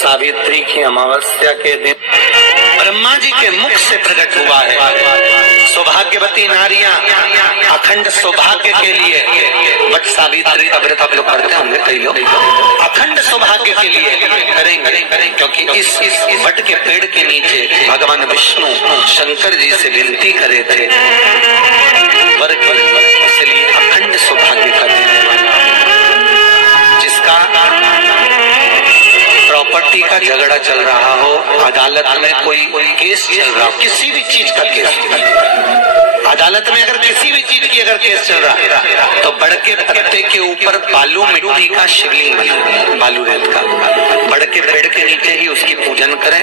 सावित्री की अमावस्या के दिन ब्रह्मा जी के मुख से प्रकट हुआ है। सौभाग्यवती नारियां अखंड सौभाग्य के लिए वट सावित्री का व्रत आप लोग करते होंगे, कई लोग अखंड सौभाग्य के लिए करेंगे, क्योंकि इस वट के पेड़ के नीचे भगवान विष्णु शंकर जी से विनती करे थे वर के, इसलिए अखंड सौभाग्य का देने वाला जिसका प्रॉपर्टी का झगड़ा चल रहा हो, अदालत में कोई केस चल रहा हो, किसी भी चीज का केस, अदालत में अगर किसी भी चीज की अगर केस चल रहा है तो बड़ के पत्ते के ऊपर बालू मिट्टी का शिवलिंग बना, बालू रेत का, बड़ के पेड़ के नीचे ही उसकी पूजन करें,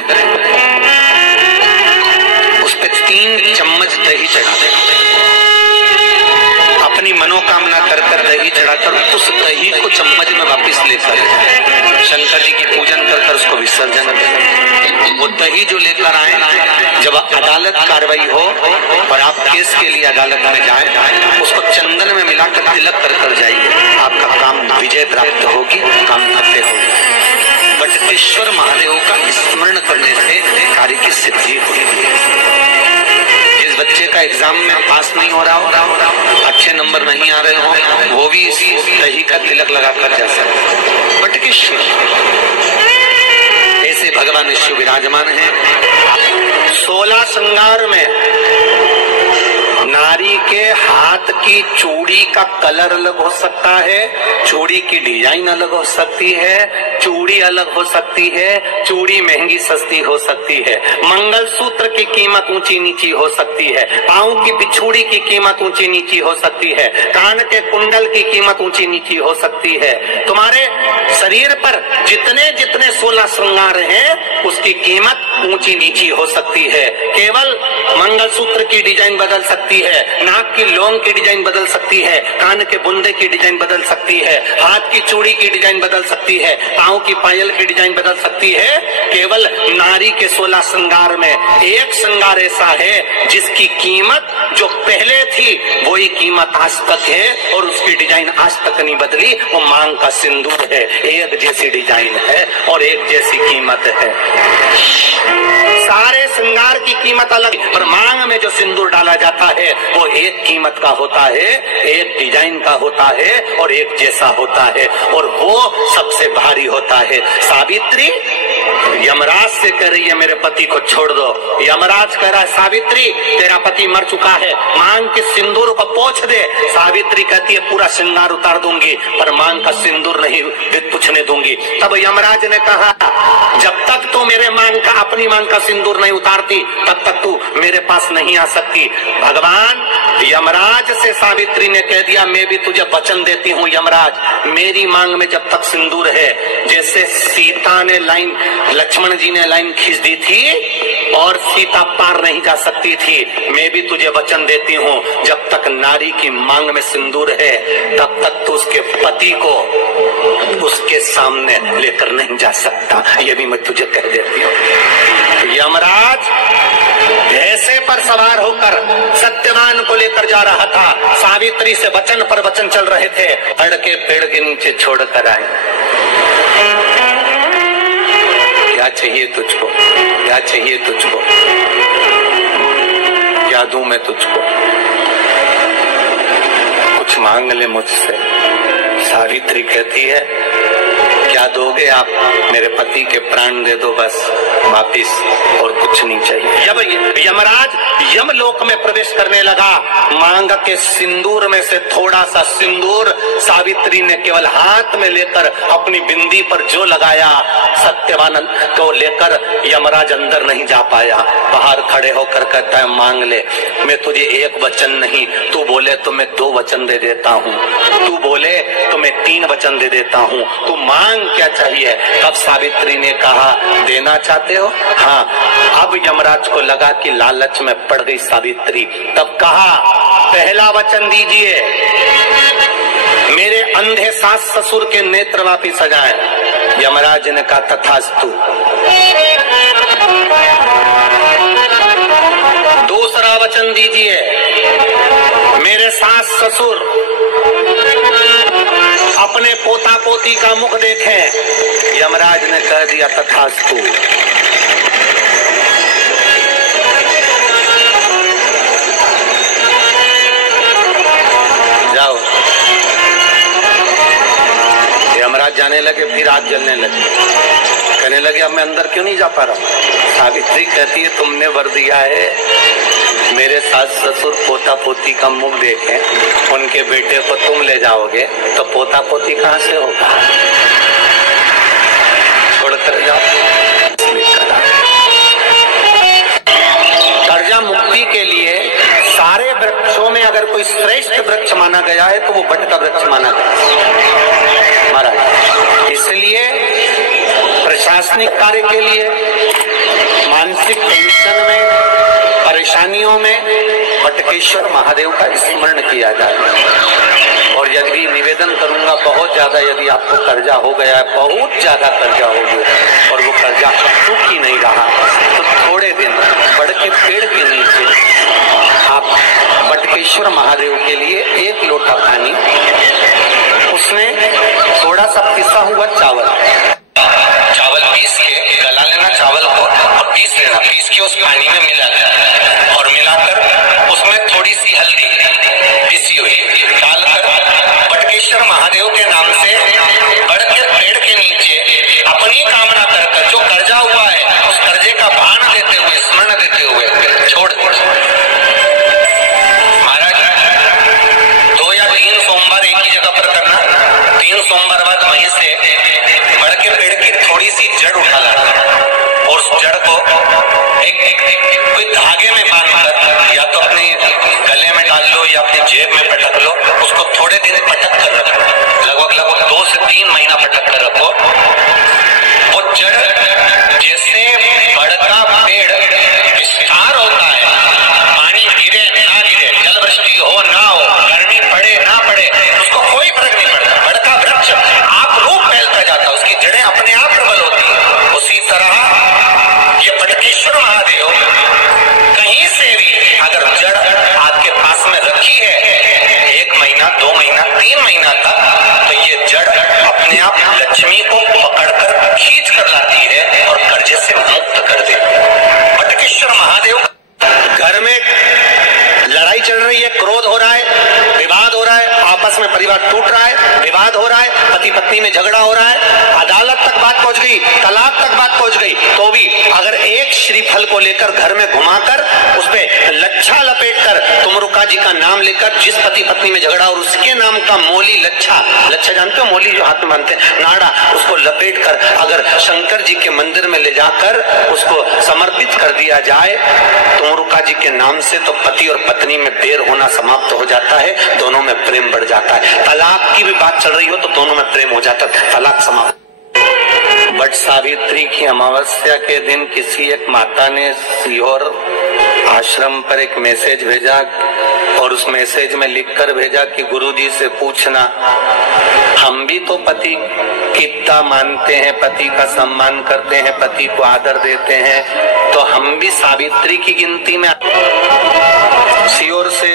उस पर 3 चम्मच दही चढ़ा दें, अपनी मनोकामना कर कर दही चढ़ाकर उस दही को चम्मच में वापस लेकर शंकर जी की पूजन कर कर उसको विसर्जन करें। वो दही जो लेकर आए, जब अदालत कार्रवाई हो और आप केस के लिए अदालत में जाएं, उसको चंदन में मिलाकर तिलक कर कर जाइए, आपका काम विजय प्राप्त होगी, काम फतेह होगी। बटकेश्वर महादेव का स्मरण करने से कार्य की सिद्धि होगी। जिस बच्चे का एग्जाम में पास नहीं हो रहा हो, अच्छे नंबर नहीं आ रहे हो, वो भी इसी दही का तिलक लगाकर जा सकते। बटकेश्वर ऐसे भगवान शिव विराजमान है। 16 श्रृंगार में नारी के हाथ की चूड़ी का कलर अलग हो सकता है, चूड़ी की डिजाइन अलग हो सकती है, चूड़ी अलग हो सकती है, चूड़ी महंगी सस्ती हो सकती है, मंगलसूत्र की कीमत ऊंची नीची हो सकती है, पांव की बिछुड़ी की कीमत ऊंची नीची हो सकती है, कान के कुंडल की कीमत ऊंची नीची हो सकती है। तुम्हारे शरीर पर जितने जितने 16 श्रृंगार हैं उसकी कीमत ऊंची नीची हो सकती है। केवल मंगलसूत्र की डिजाइन बदल सकती है, नाक की लौंग की डिजाइन बदल सकती है, कान के बुंदे की डिजाइन बदल सकती है, हाथ की चूड़ी की डिजाइन बदल सकती है, पांव की पायल की डिजाइन बदल सकती है। केवल नारी के 16 श्रृंगार में एक श्रृंगार ऐसा है जिसकी कीमत जो पहले थी वही कीमत आज तक है और उसकी डिजाइन आज तक नहीं बदली। वो मांग का सिंदूर है, एक जैसी डिजाइन है और एक जैसी कीमत है। सारे श्रृंगार की कीमत अलग, पर मांग में जो सिंदूर डाला जाता है वो एक कीमत का होता है, एक डिजाइन का होता है और एक जैसा होता है, और वो सबसे भारी होता है। सावित्री यमराज से कह रही है मेरे पति को छोड़ दो। यमराज कह रहा है सावित्री तेरा पति मर चुका है, मांग के सिंदूर को पोंछ दे। सावित्री कहती है पूरा श्रृंगार उतार दूंगी पर मांग का सिंदूर नहीं पूछने दूंगी। तब यमराज ने कहा जब तक तू मेरे मांग का अपनी मांग का सिंदूर नहीं उतारती तब तक तू मेरे पास नहीं आ सकती। भगवान यमराज से सावित्री ने कह दिया मैं भी तुझे वचन देती हूँ यमराज, मेरी मांग में जब तक सिंदूर है, जैसे सीता ने लाइन, लक्ष्मण जी ने लाइन खींच दी थी और सीता पार नहीं जा सकती थी, मैं भी तुझे वचन देती हूँ जब तक नारी की मांग में सिंदूर है तब तक तू उसके पति को उसके सामने लेकर नहीं जा सकता। ये भी मैं तुझे कह देती हूँ। यमराज भैंसे पर सवार होकर सत्यवान को लेकर जा रहा था, सावित्री से वचन पर वचन चल रहे थे, अड़ के पेड़ के नीचे छोड़कर आए। क्या चाहिए तुझको, क्या चाहिए तुझको, क्या दूं मैं तुझको, कुछ मांग ले मुझसे। सावित्री कहती है क्या दोगे आप, मेरे पति के प्राण दे दो बस वापिस, और कुछ नहीं चाहिए। जब यमराज यमलोक में प्रवेश करने लगा, मांग के सिंदूर में से थोड़ा सा सिंदूर सावित्री ने केवल हाथ में लेकर अपनी बिंदी पर जो लगाया, सत्यवान को लेकर यमराज अंदर नहीं जा पाया। बाहर खड़े होकर कहता है मांग ले, मैं तुझे एक वचन नहीं, तू बोले तो मैं 2 वचन दे देता हूँ, तू बोले तो मैं 3 वचन दे देता हूँ, तू मांग क्या चाहिए। तब सावित्री ने कहा देना चाहते हो, हाँ। अब यमराज को लगा कि लालच में पड़ गई सावित्री, तब कहा पहला वचन दीजिए मेरे अंधे सास ससुर के नेत्र वापिस आ जाए। यमराज ने कहा तथास्तु। दूसरा वचन दीजिए मेरे सास ससुर अपने पोता पोती का मुख देखें। यमराज ने कह दिया तथास्तु। जाओ। यमराज जाने लगे, फिर आग जलने लगी। कहने लगे अब मैं अंदर क्यों नहीं जा पा रहा हूं। सावित्री कहती है तुमने वर दिया है मेरे सास ससुर पोता पोती का मुख देखें, उनके बेटे को तुम ले जाओगे तो पोता पोती कहां से होगा। छोड़कर जाओ। कर्जा मुक्ति के लिए सारे वृक्षों में अगर कोई श्रेष्ठ वृक्ष माना गया है तो वो बट का वृक्ष माना गया महाराज। इसलिए प्रशासनिक कार्य के लिए, मानसिक टेंशन में, परेशानियों में बटकेश्वर महादेव का स्मरण किया जाए। और यदि निवेदन करूंगा बहुत ज्यादा, यदि आपको कर्जा हो गया है, बहुत ज्यादा कर्जा हो गया और वो कर्जा चूक ही नहीं रहा, तो थोड़े दिन बड़ के पेड़ के नीचे आप बटकेश्वर महादेव के लिए 1 लोटा पानी, उसमें थोड़ा सा पिसा हुआ चावल पीस के गला लेना चावल को और पीस लेना, पीस के उस पानी में मिला लेना और मिलाकर उसमें थोड़ी सी हल्दी पिसी हुई डालकर बटकेश्वर महादेव के नाम से बड़ के पेड़ के नीचे अपनी कामना कर जो कर्जा हुआ है उस कर्जे का भान देते हुए, स्मरण देते हुए छोड़ महाराज 2 या 3 सोमवार एक ही जगह पर करना। 3 सोमवार बाद वहीं से बड़ के पेड़ की थोड़ी सी जड़ उठा लाना और उस जड़ को कोई धागे में बांधकर या तो अपने गले में डाल लो या अपनी जेब में पटक लो, उसको थोड़े दिन पटक कर रखो, लगभग 2 से 3 महीना पटक कर रखो। वो जड़ जैसे बड़का पेड़ विस्तार होता है, पानी गिरे ना गिरे, जल वृष्टि हो ना हो, गर्मी पड़े ना पड़े, उसको कोई फर्क नहीं पड़ता। बड़का वृक्ष आप रूप फैलता जाता, उसकी जड़ें अपने आप प्रबल होती है। उसी तरह ये बटकेश्वर महादेव कहीं से भी अगर जड़ आपके पास में रखी है 1 महीना 2 महीना 3 महीना तक, तो ये जड़ अपने आप लक्ष्मी को पकड़कर खींच कर लाती है और कर्जे से मुक्त कर देती है। बटकेश्वर महादेव घर में लड़ाई चल रही है, क्रोध हो रहा है, विवाद हो रहा है, आपस में परिवार टूट रहा है, विवाद हो रहा है, पति पत्नी में झगड़ा हो रहा है, अदालत तक बात पहुंच गई, तलाक तक बात पहुंच गई, तो भी अगर एक श्रीफल को लेकर घर में घुमाकर उस पे लच्छा लपेटकर तुमरुका जी का नाम लेकर जिस पति पत्नी में झगड़ा और उसके नाम का मोली लच्छा जानते हो, मोली जो हाथ में बांधते हैं, नाड़ा, उसको लपेट कर अगर शंकर जी के मंदिर में ले जाकर उसको समर्पित कर दिया जाए तुमरुका जी के नाम से, तो पति और पत्नी में बैर होना समाप्त हो जाता है, दोनों में प्रेम बढ़ जाता है। तलाक की भी बात चल रही हो तो दोनों में प्रेम हो जाता है, तलाक समाप्त। बट सावित्री की अमावस्या के दिन किसी एक माता ने सीहोर आश्रम पर एक मैसेज भेजा और उस मैसेज में लिखकर भेजा कि गुरुजी से पूछना, हम भी तो पति कितना मानते हैं, पति का सम्मान करते हैं, पति को आदर देते हैं, तो हम भी सावित्री की गिनती में। सीहोर से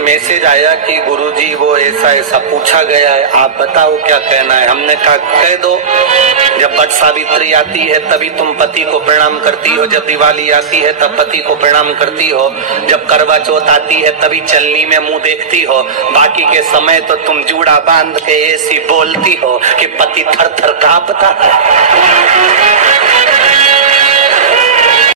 मैसेज आया कि गुरुजी वो ऐसा ऐसा पूछा गया है, आप बताओ क्या कहना है। हमने कहा कह दो, जब बट सावित्री आती है तभी तुम पति को प्रणाम करती हो, जब दिवाली आती है तब पति को प्रणाम करती हो, जब करवा चौथ आती है तभी चलनी में मुंह देखती हो, बाकी के समय तो तुम जूड़ा बांध के ऐसी बोलती हो कि पति थर थर कांपता है।